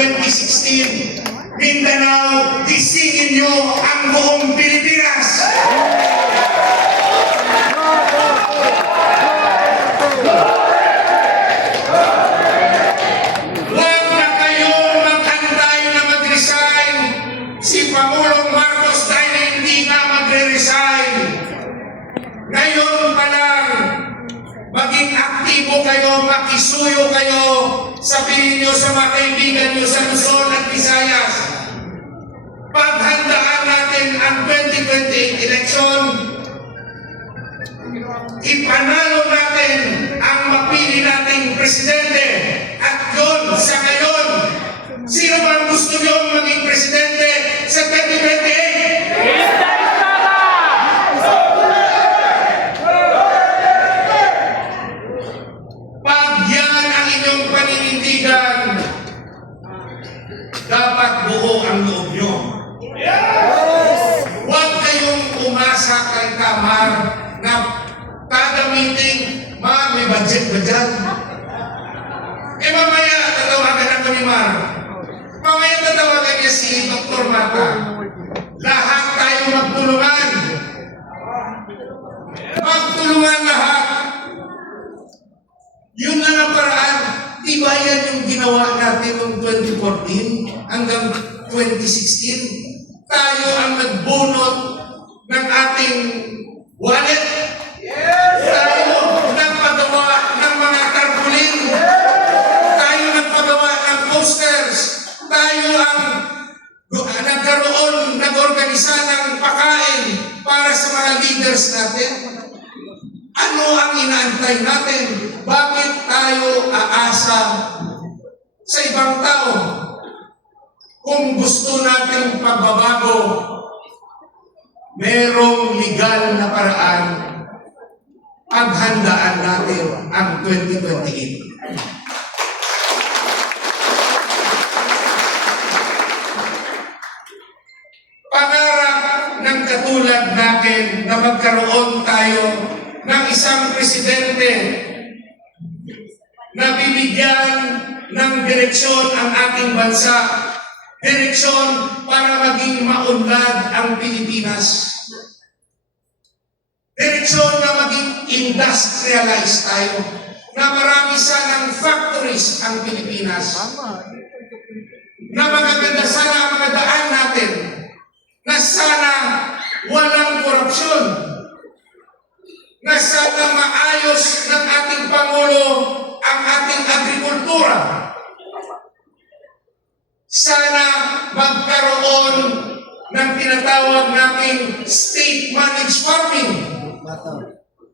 2016, Mindanao, gisingin nyo ang buong Pilipinas! Huwag na kayong mag-antay na mag-resign si Pangulong Marcos dahil hindi na magre-resign. Ngayon pa lang, maging aktibo kayo, makisuyo kayo, sabihin nyo sa mga kaibigan nyo sa Luzon at Visayas. Paghandaan natin ang 2028 election, ipanalo natin ang mapili nating presidente. At yun, sa ngayon, sino man gusto nyo maging presidente sa 2028? Pag yan ang inyong paninindigan, dapat buo ang loob nyo. Huwag kayong umasa kay Kamar na kada meeting, may budget ba dyan? Mamaya tatawagan ako ni Mar. Mamaya tatawagan niya si Dr. Mata. Lahat tayo magtulungan. Magtulungan lahat. Yun lang ang paraan. Di ba yan yung ginawa natin noong 2014 hanggang 2016? Tayo ang nagbunot ng ating wallet. Tayo nagpagawa ng mga tarpaulin. Tayo nagpagawa ng posters. Tayo ang nagkaroon, nag-organisa ng pakain para sa mga leaders natin. Ano ang inaantay natin? Bakit tayo aasa sa ibang tao? Kung gusto natin pagbabago, merong legal na paraan. Paghandaan natin ang 2028. Pangarap ng katulad natin na magkaroon tayo ng isang presidente na bibigyan ng direksyon ang ating bansa, direksyon para maging maunlad ang Pilipinas, direksyon na maging industrialized tayo, na marami sanang factories ang Pilipinas, na magaganda sana ang mga daan natin, na sana walang korupsyon, na sana maayos ng ating Pangulo ang ating agrikultura. Sana magkaroon ng tinatawag nating state-managed farming.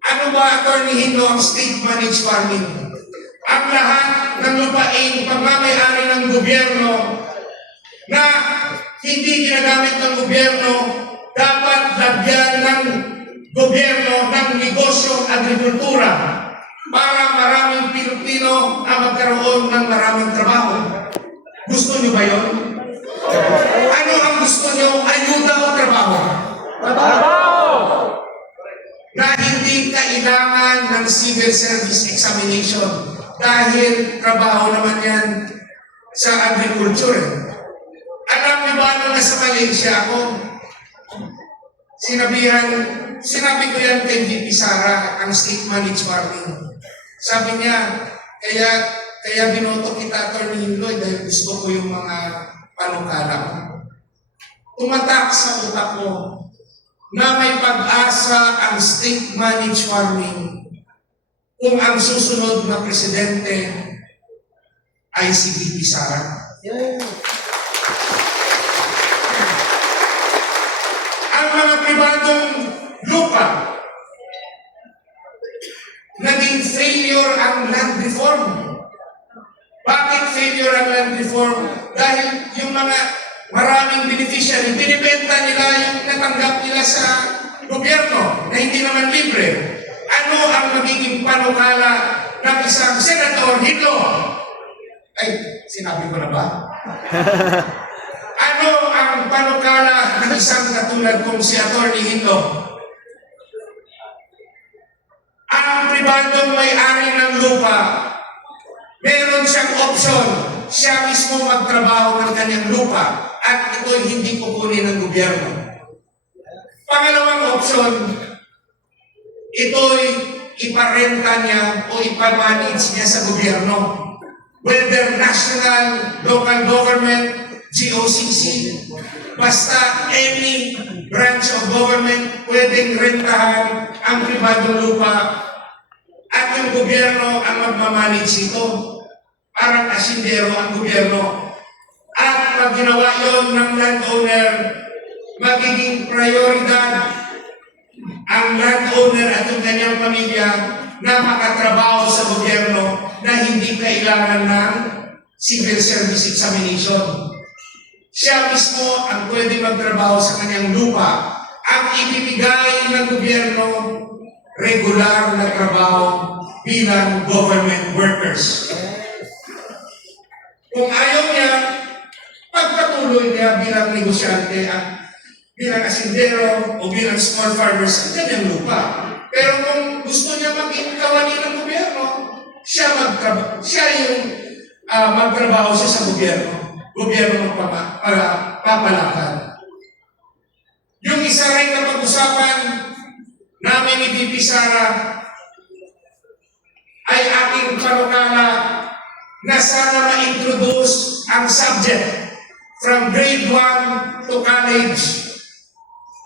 Ano ba, Atty. Hindo, ang state-managed farming? Ang lahat ng lupain pagmamayari ng gobyerno na hindi ginagamit ng gobyerno, dapat lagyan ng gobyerno ng negosyong agrikultura para maraming Pilipino ang magkaroon ng maraming trabaho. Gusto niyo ba yun? Ano ang gusto niyo? Ayuda o trabaho? Trabaho! Na hindi kailangan ng civil service examination dahil trabaho naman yan sa agriculture. Alam niyo ba nung nasa Malaysia ako, sinabi ko yan kay VP Sara, ang state-managed farming. Sabi niya, kaya binoto kita, Atty. Hinloy, dahil gusto ko yung mga panukala mo. Tumatak sa utak ko na may pag-asa ang state-managed farming kung ang susunod na presidente ay si VP Sara. Ang mga pribadong lupa, naging failure ang land reform. Bakit failure ang land reform? Dahil yung mga maraming beneficiary, binibenta nila yung natanggap nila sa gobyerno na hindi naman libre. Ano ang magiging panukala ng isang Senator Hindo? Ay, sinabi ko na ba? Ano ang panukala ng isang katulad kong si Atty. Hindo? Ang pribadong may-ari ng lupa, meron siyang option siya mismo magtrabaho ng kanyang lupa at ito'y hindi kukunin ng gobyerno. Pangalawang opsyon, ito'y iparenta niya o ipamanage niya sa gobyerno. Whether national, local government, GOCC, basta any branch of government pwedeng rentahan ang pribadong lupa at yung gobyerno ang magmamanage ito. Parang asindero ang gobyerno. At pag ginawa yon ng landowner, magiging prioridad ang landowner at yung kanyang pamilya na makatrabaho sa gobyerno na hindi kailangan ng civil service examination. Siya mismo ang pwede magtrabaho sa kanyang lupa. Ang ibibigay ng gobyerno, regular na trabaho bilang government workers. Kung ayaw niya, pagpatuloy niya bilang negosyante, bilang asindero o bilang small farmers ang kanyang lupa. Pero kung gusto niya maging kawani ng gobyerno, siya yung magtrabaho siya sa gobyerno. Gobyerno magpapalakad. Yung isa rin na pag-usapan namin ni VP Sara ay aking panukala na sana ma-introduce ang subject from grade 1 to college.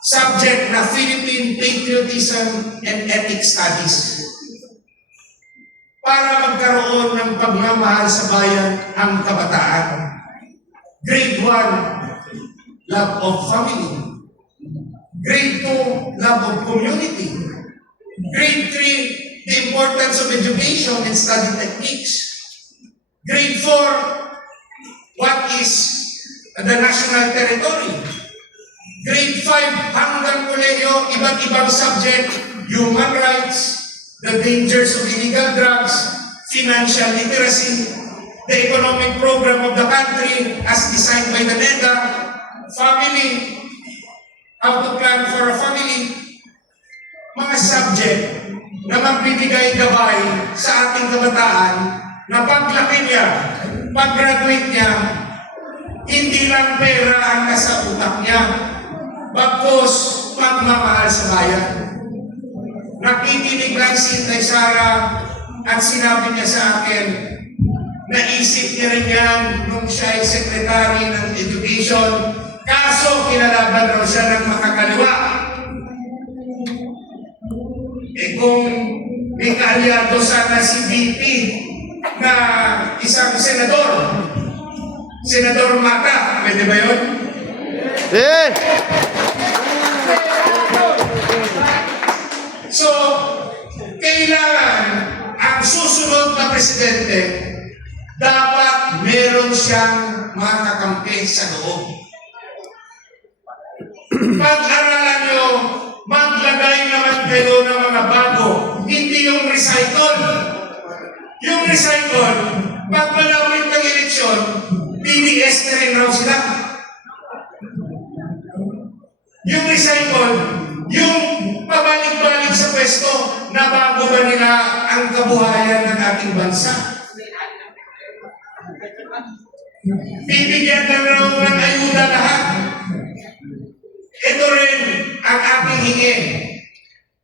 Subject na Philippine Patriotism and Ethics Studies. Para magkaroon ng pagmamahal sa bayan ang kabataan. Grade 1, love of family. Grade 2, love of community. Grade 3, the importance of education and study techniques. Grade 4, what is the national territory? Grade 5 hanggang kolehiyo, iba't ibang subject, human rights, the dangers of illegal drugs, financial literacy, the economic program of the country as designed by the NEDA, family, how to plan for a family, mga subject na magbibigay gabay sa ating kabataan na paglaki niya, pag-graduate niya, hindi lang pera ang nasa utak niya, bagkos pagmamahal sa bayan. Nakikinig lang si Inday Sara at sinabi niya sa akin, naisip niya rin yan nung siya ay Secretary ng Education, kaso kinalaban raw siya ng makakaliwa. Kung may kaalyado sana si VP na isang senador, Senador Mata, pwede ba yun? So, kailangan ang susunod na presidente dapat meron siyang mga kakampi sa loob. Pag-aralan nyo, maglagay naman kayo ng mga bago, hindi yung recycle. Yung recycle, pag malapit ng eleksyon, PDS na rin raw sila. Yung recycle, yung pabalik-balik sa pwesto, na bago ba nila ang kabuhayan ng ating bansa? Bibigyan na raw ng ayuda lahat. Ito rin ang aking hingi.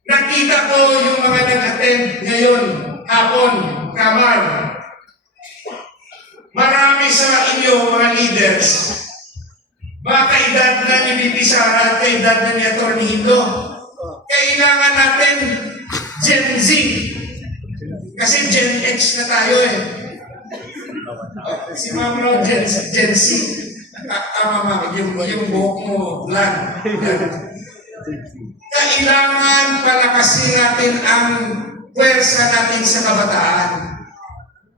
Nakita ko yung mga nag-attend ngayon, hapon, kamar. Marami sa inyo, mga leaders, mga kaedad na ni VP Sara at kaedad na ni Atty. Hindo, kailangan natin Gen Z. Kasi Gen X na tayo eh. Si Ma'am Ro, Gen Z. Tama ma'am, yung buhok mo, blonde. Kailangan palakasin natin ang pwersa natin sa kabataan.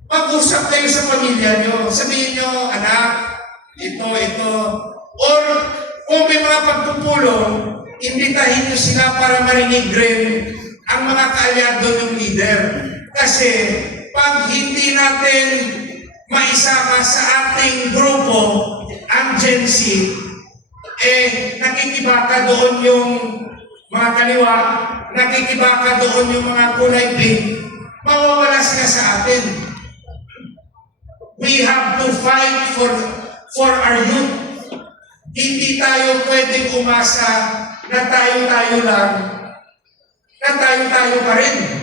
Mag-usap kayo sa pamilya nyo. Sabihin nyo, anak, ito. Or kung may mga pagpupulong, imbitahin nyo sila para marinig rin ang mga kaalyado ng leader. Kasi pag hindi natin maisama sa ating grupo ang Gen Z, nakikibaka doon yung mga kaliwa, nakikibaka doon yung mga kulay pink, mawawala sila sa atin. We have to fight for our youth. Hindi tayo pwedeng umasa na tayo-tayo lang, na tayo-tayo pa rin.